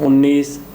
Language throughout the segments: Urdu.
19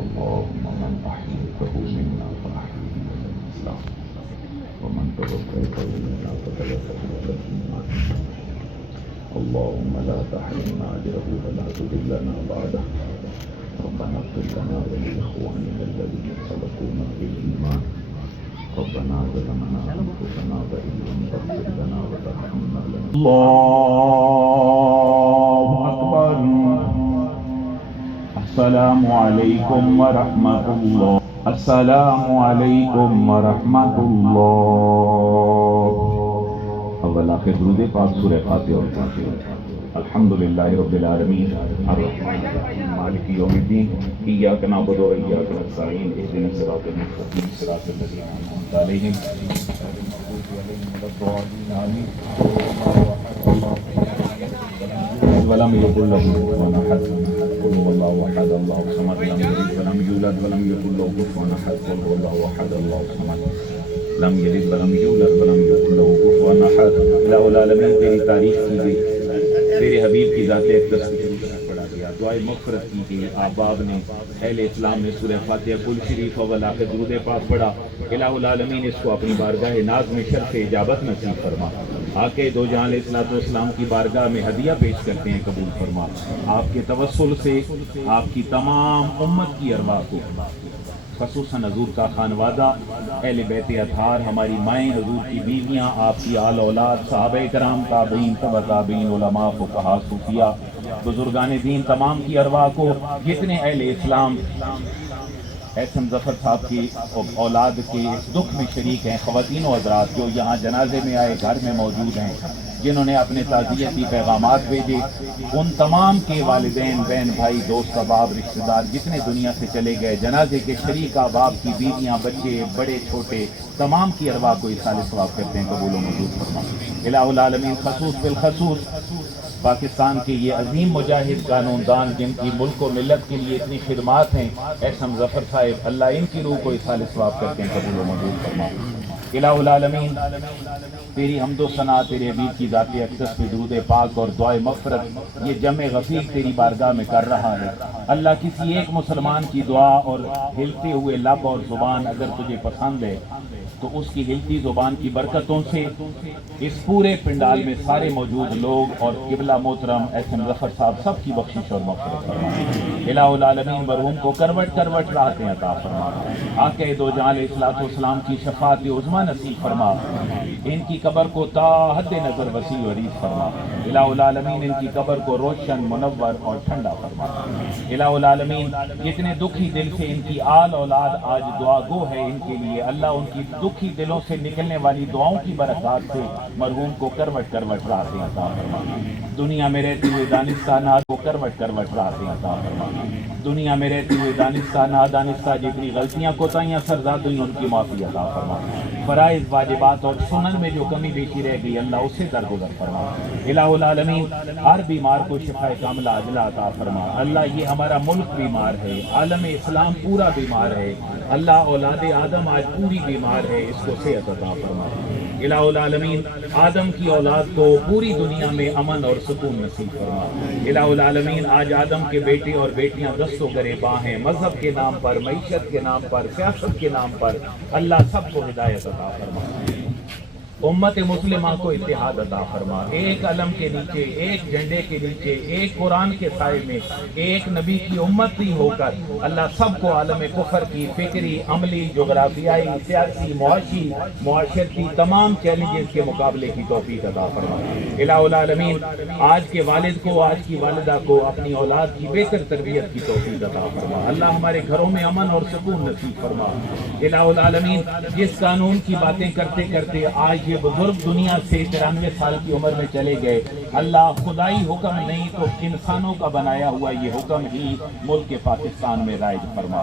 اللهم من أحييته منا فأحيه على الإسلام ومن توفيته منا فتوفه على الإيمان. اللهم لا تحرمنا أجره ولا تضلنا بعده. ربنا اغفر لنا ولإخواننا الذين سبقونا بالإيمان. ربنا ظلمنا أنفسنا وإن لم تغفر لنا وترحمنا لنكونن. الله أكبر. السلام علیکم ورحمۃ اللہ. السلام علیکم ورحمۃ اللہ. اول آخر درود پاک سورہ فاتحہ اور فاتحہ. الحمدللہ رب العالمین الرحمن الرحیم مالک یوم الدین ایاک نعبد و ایاک نستعین اهدنا الصراط المستقیم صراط الذین انعمت علیہم غیر المغضوب علیہم ولا الضالین آمین. ولم يكن له كفوا احد. قل هو الله احد الله الصمد لم يلد ولم یولد ولم يكن له كفوا احد. قل هو الله احد الله الصمد لم يلد ولم یولد ولم يكن له كفوا احد. الہ العالمین تیری تعریف کی گئی، تیرے حبیب کی ذات اقدس کی شروع میں پڑھا گیا، دعائے مغفرت کی گئی. آباب نے، اہل اسلام نے سورہ فاتحہ کل شریف اول آخر درود پاک پڑھا. الہ العالمین اس کو اپنی بارگاہ ناز میں شرف اجابت نصیب فرما. آکے دو جہاں علیہ الصلوۃ والسلام کی بارگاہ میں ہدیہ پیش کرتے ہیں، قبول فرما. آپ کے توسل سے آپ کی تمام امت کی ارواح کو خصوصاً حضور کا خانوادہ، اہل بیت اطہار، ہماری مائیں، حضور کی بیویاں، آپ کی آل اولاد، صحابہ کرام، تابعین، تبع تابعین، علماء، فقہاء، صوفیاء، بزرگان دین تمام کی ارواح کو، جتنے اہل اسلام ایس ایم ظفر صاحب کی اولاد کے اس دکھ میں شریک ہیں، خواتین و حضرات جو یہاں جنازے میں آئے، گھر میں موجود ہیں، جنہوں نے اپنے تعزیتی پیغامات بھیجے، ان تمام کے والدین، بہن، بھائی، دوست، احباب، رشتہ دار جتنے دنیا سے چلے گئے، جنازے کے شریک، باپ کی بیویاں، بچے، بڑے چھوٹے، تمام کی ارواح کو اصال ثواب کرتے ہیں، قبول و منظور فرما۔ الہ العالمین خصوص بالخصوص پاکستان کے یہ عظیم مجاہد، قانون دان، جن کی ملک و ملت کے لیے اتنی خدمات ہیں، ایس ایم ظفر صاحب، اللہ ان کی روح کو اصال ثواب کرتے ہیں، قبول و منظور فرما۔ الہ العالمین تیری حمد و ثنا، تیرے حبیب کی ذات اقدس پہ درود پاک اور دعائے مغفرت یہ جمع غفیر تیری بارگاہ میں کر رہا ہے۔ اللہ کسی ایک مسلمان کی دعا اور ہلتے ہوئے لب اور زبان اگر تجھے پسند ہے تو اس کی ہلتی زبان کی برکتوں سے اس پورے پنڈال میں سارے موجود لوگ اور قبلہ محترم ایس ایم ظفر صاحب سب کی بخشش اور مغفرت فرما۔ الہ العالمین مرحوم کو کروٹ کروٹ راحتیں عطا فرما، آقا دو جہاں علیہ الصلوۃ والسلام کی شفاعت عظمیٰ نصیب فرما، ان کی قبر کو تا حد نظر وسیع و عریض فرما۔ الہ العالمین ان کی قبر کو روشن، منور اور ٹھنڈا فرما۔ الہ العالمین جتنے دکھی دل سے ان کی آل اولاد آج دعا گو ہے ان کے لیے، اللہ ان کی دکھی دلوں سے نکلنے والی دعاؤں کی برکات سے مرحوم کو کروٹ کروٹ راحتیں عطا فرما۔ دنیا میں رہتے ہوئے دانستہ ناد کو کروٹ کروٹ راحتیں عطا فرما۔ دنیا میں رہتے ہوئے دانستہ نادانستہ جتنی غلطیاں کوتاہیاں سرزاد ہوئی ان کی معافی عطا فرما۔ فرائض، واجبات اور سنن میں جو کمی بیشی رہ گئی اللہ اس سے درگزر فرما۔ الہ العالمین ہر بیمار کو شفائے کاملہ عاجلہ عطا فرما۔ اللہ یہ ہمارا ملک بیمار ہے، عالم اسلام پورا بیمار ہے، اللہ اولاد آدم آج پوری بیمار ہے، اس کو صحت عطا فرما۔ الہ العالمین آدم کی اولاد کو پوری دنیا میں امن اور سکون نصیب فرما۔ الہ العالمین آج آدم کے بیٹے اور بیٹیاں دست و گریباں ہیں، مذہب کے نام پر، معیشت کے نام پر، سیاست کے نام پر، اللہ سب کو ہدایت عطا فرما۔ امت مسلمہ کو اتحاد عطا فرما، ایک علم کے نیچے، ایک جھنڈے کے نیچے، ایک قرآن کے سائے میں، ایک نبی کی امتی ہو کر اللہ سب کو عالم کفر کی فکری، عملی، جغرافیائی، سیاسی، معاشی، معاشرتی تمام چیلنجز کے مقابلے کی توفیق عطا فرما۔ الہ العالمین آج کے والد کو، آج کی والدہ کو اپنی اولاد کی بہتر تربیت کی توفیق عطا فرما۔ اللہ ہمارے گھروں میں امن اور سکون نصیب فرما۔ الہ العالمین جس قانون کی باتیں کرتے کرتے آج یہ بزرگ دنیا سے 93 سال کی عمر میں چلے گئے، اللہ خدائی حکم نہیں تو انسانوں کا بنایا ہوا یہ حکم ہی ملک پاکستان میں رائج فرما۔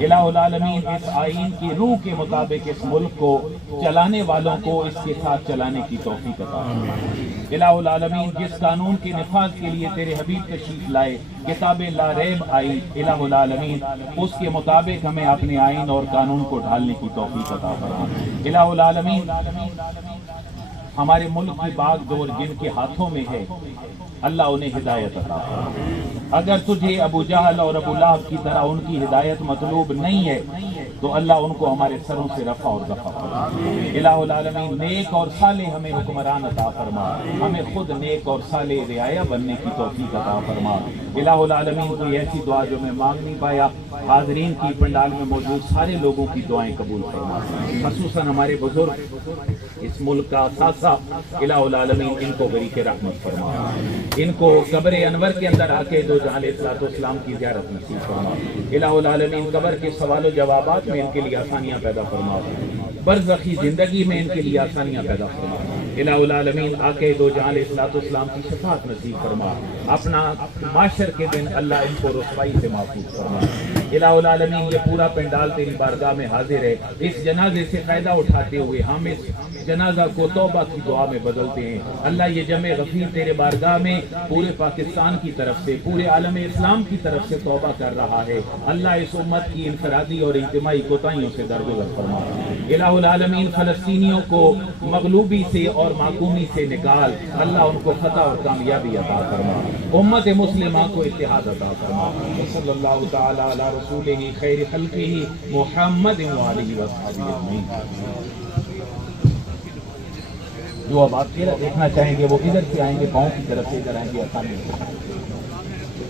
الہ العالمین اس آئین کی روح کے مطابق اس ملک کو چلانے والوں کو اس کے ساتھ چلانے کی توفیق عطا فرما۔ الہ العالمین جس قانون کے نفاذ کے لیے تیرے حبیب تشریف لائے، کتاب لا ریب آئی، الہ العالمین اس کے مطابق ہمیں اپنے آئین اور قانون کو ڈھالنے کی توفیق عطا فرما۔ الہ العالمین ہمارے ملک کی باغ دور جن کے ہاتھوں میں ہے اللہ انہیں ہدایت عطا فرما۔ اگر تجھے ابو جہل اور ابو لہب کی طرح ان کی ہدایت مطلوب نہیں ہے تو اللہ ان کو ہمارے سروں سے رفع اور دفع فرما۔ الہ العالمین نیک اور صالح ہمیں حکمران عطا فرما، ہمیں خود نیک اور صالح رعایا بننے کی توفیق عطا فرما۔ الہ العالمین کوئی ایسی دعا جو میں مانگ نہیں پایا، حاضرین کی پنڈال میں موجود سارے لوگوں کی دعائیں قبول فرما، خصوصاً ہمارے بزرگ اس ملک کا اثاثہ، الہ العالمین ان کو غریق رحمت فرما، ان کو قبر انور کے اندر آ کے دو جہاں علیہ الصلوۃ والسلام کی زیارت نصیب فرما۔ الہ العالمین قبر کے سوال و جوابات میں ان کے لیے آسانیاں پیدا فرما، برزخی زندگی میں ان کے لیے آسانیاں پیدا فرما۔ الہ العالمین آقا دو جہاں علیہ الصلوۃ والسلام کی شفاعت نصیب فرما، اپنا معاشر کے دن اللہ ان کو رسوائی سے محفوظ فرما۔ الہ العالمین یہ پورا پنڈال تیری بارگاہ میں حاضر ہے، اس جنازے سے فائدہ اٹھاتے ہوئے ہم اس جنازہ کو توبہ کی دعا میں بدلتے ہیں۔ اللہ یہ جمع غفیر تیرے بارگاہ میں پورے پاکستان کی طرف سے، پورے عالم اسلام کی طرف سے توبہ کر رہا ہے، اللہ اس امت کی انفرادی اور اجتماعی کوتاہیوں سے درگزر فرما۔ الہ العالمین فلسطینیوں کو مغلوبی سے اور معقومی سے نکال، اللہ ان کو فتح اور کامیابی عطا فرما، امت مسلمہ کو اتحاد عطا فرما۔ صلی اللہ تعالی علی رسولہ خیر خلقہ محمد وآلہ وصحبہ اجمعین۔ جو اب آپ چہرہ دیکھنا چاہیں گے وہ ادھر سے آئیں گے، پاؤں کی طرف سے ادھر آئیں گے، آسانی